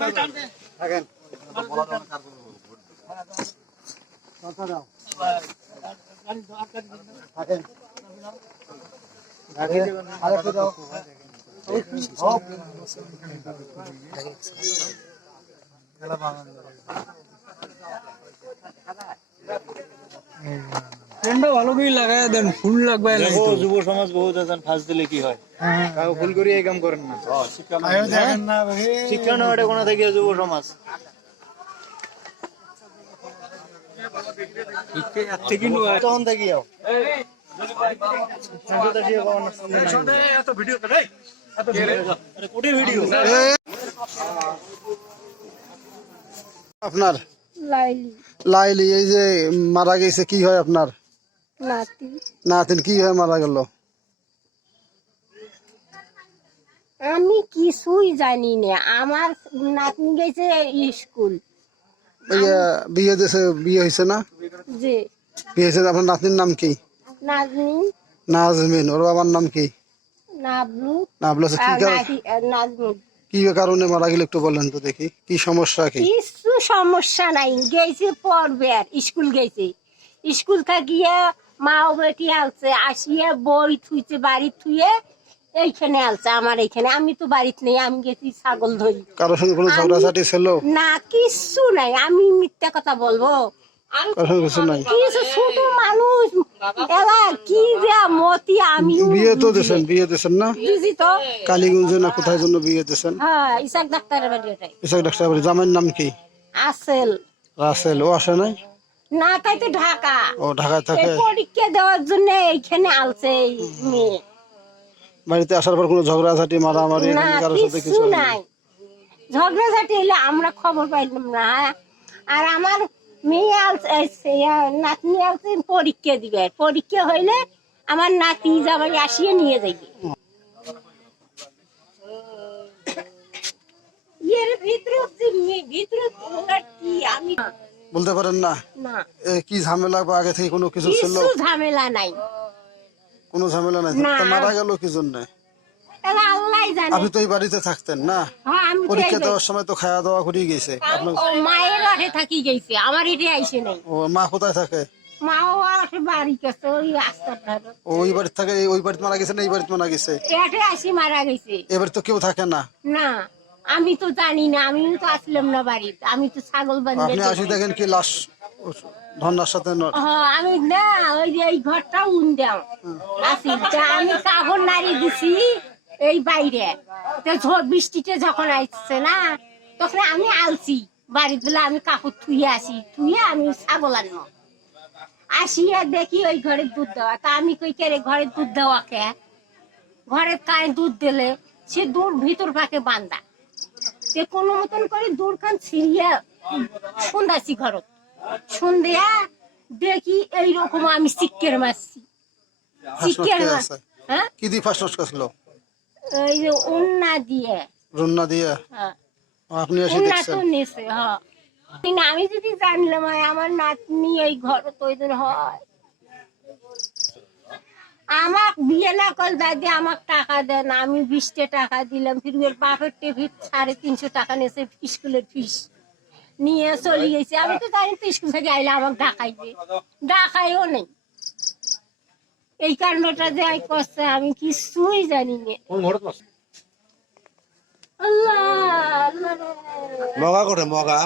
থাকেন থাকেন আরেকটু দাও ভালো করে লাগাই দেন, ফুল লাগবে। যুব সমাজ বহুত আছেন, ফাঁস দিলে কি হয়? ফুল করি এই কাম করেন না, শিক্ষা না ওটা কোনা থেকে যুব সমাজ তখন থেকে আপনার লাইলি এই যে মারা গেছে, কি হয় আপনার? নাতিন কি হয় মারা গেল? আমি কিছুই জানি না। আমার নাতনি গেছে স্কুল। বিয়ে দিয়েছে, বিয়ে হয়েছে না? জি। বিয়ে হয়েছে। আপনার নাতনির নাম কি? নাজনি। নাজমিন। ওর বাবার নাম কি? নাবলু। নাবলু। নাজমুল। কি কারণে মারা গেল একটু বলেন তো দেখি, কি সমস্যা? কি কিছু সমস্যা নাই, গেছে পড়বে, স্কুল গেছে। স্কুল থাকিয়ে মা বেটি আলছে, আসিয়ে বই থুইছে, বাড়ি থুয়ে এইখানে আলছে আমার এইখানে। আমি তো বাড়িতে নেই, আমি গেছি ছাগল ধরি। কারোর সঙ্গে কোনো ঝগড়াঝাটি ছিল না? কিছু নাই। আমি মিথ্যা কথা বলবো? কিছু নাই। কিছু ছোট মানুষ এবার কি যে মতি। আমি বিয়ে তো দিয়েছেন, বিয়ে দিয়েছেন না? বুঝি তো। কালীগঞ্জে না কোথায় জন্য বিয়ে দিয়েছেন? হ্যাঁ, ইসাক ডাক্তারের বাড়ি। ইসাক ডাক্তারের বাড়ি। জামাইয়ের নাম কি? আসেল। রাসেল। ও আসে নাই? না, তাই তো ঢাকা। ও ঢাকায় থাকে। পরীক্ষা দেওয়ার জন্য এইখানে আলছে মেয়ে। বাড়িতে আসার পর কোনো ঝগড়াঝাটি মারামারি না, কারোর সাথে কিছু নাই। ঝগড়াঝাটি হলে আমরা খবর পাইলাম না। আর আমার মেয়ে আলছে, নাতনি আলছে পরীক্ষা দিবে। পরীক্ষা হইলে আমার নাতি জামাই আসিয়ে নিয়ে যাইবে। এর ভিতরে কি আমি বলতে পারেন না? না। কি ঝামেলা বা আগে থেকে কোনো কিছু ছিল? কিছু ঝামেলা নাই। কোনো ঝামেলা নাই। তা মারা গেল কি জন্য? আল্লাহই জানে। আপনি তো এই বাড়িতে থাকতেন না? হ্যাঁ, আমি পরীক্ষা দেওয়ার সময় তো খাওয়া দাওয়া করে গেছে। মায়ের আঠে থাকি গেছে, আমার এটি আইসে নাই। ও মা কোথায় থাকে? মাও আসে বাড়ি কাছে, ওই রাস্তার ধারে। ওই বাড়িতে থাকে। ওই বাড়িতে মারা গেছে না এই বাড়িতে মারা গেছে? এটে আসি মারা গেছে। এবার তো কেউ থাকে না? না, আমি তো জানি না। আমি তো আসলাম না বাড়িতে, আমি তো ছাগল বান্ধে। আপনি আসি দেখেন কি লাশ ধন্যার সাথে? আমি না, ওই যে এই ঘরটা উন্দাম আসি। আমি কাপড় নাড়ি দিছি এই বাইরে। ঝড় বৃষ্টিতে যখন আসছে না, তখন আমি আলছি বাড়িতে বলে আমি কাপড় থুয়ে আসি। থুয়ে আমি ছাগল আনবো। আসিয়া দেখি ওই ঘরে দুধ দেওয়া। তা আমি কই কে রে, ঘরে দুধ দেওয়া কে? ঘরে কায় দুধ দিলে সে দূর ভিতর ফাঁকে বান্ধা। সে কোনো মতন করে দূরখান ছিঁড়িয়া সন্ধ্যাছি ঘর। সন্ধ্যা দেখি এইরকম আমি চিক্কের মারছি। চিক্কের মাছ। হ্যাঁ, কি দিয়ে ফাঁস করছিল? ওই যে উন্না দিয়ে। রুন্না দিয়ে? হ্যাঁ, আপনি এসে উন্না দেখছেন? তো নেছে। হ্যাঁ, আমি যদি জানলাম আমার নাতনি এই ঘর তৈরি হয়, আমার বিয়ে না কল দাদি আমাকে টাকা দেন। আমি 20টা টাকা দিলাম। ফির বাপের টিভির 350 টাকা নিয়েছে স্কুলের ফিস নিয়ে চলে গেছে। আমি তো জানি তো স্কুল থেকে আইলে আমাকে ডাকাইবে, ডাকাইও নেই। এই কারণটা যে করছে আমি কিছুই জানি না। মগা করে মগা